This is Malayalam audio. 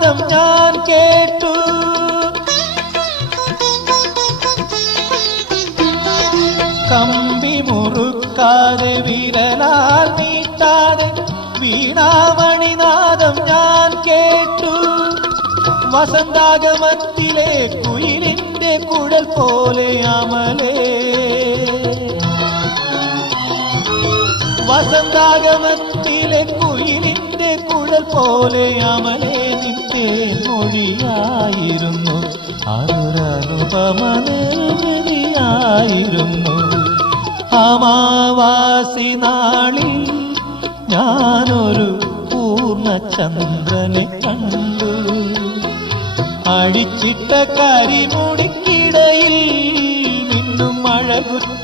നാദം ഞാൻ കേട്ടു. കമ്പി മുറുക്കാതെ വിരലാൽ നീട്ടാതെ വീണാമണിനാദം ഞാൻ കേട്ടു. വസന്താഗമത്തിലെ കുയിലിന്റെ കുഴൽ പോലെ അമലേ, വസന്താഗമത്തിലെ കുയിലിന്റെ കുഴൽ പോലെ അമലേ നിന്റെ മൊഴിയായിരുന്നു. അതൊരനുപമ നിർമ്മിതിയായിരുന്നു. അമാവാസി നാളിൽ ഞാനൊരു പൂർണ്ണചന്ദ്രനെ കണ്ടു. അടിച്ചിട്ട കരിമുടിക്കിടയിൽ നിന്നും അഴകുറ്റ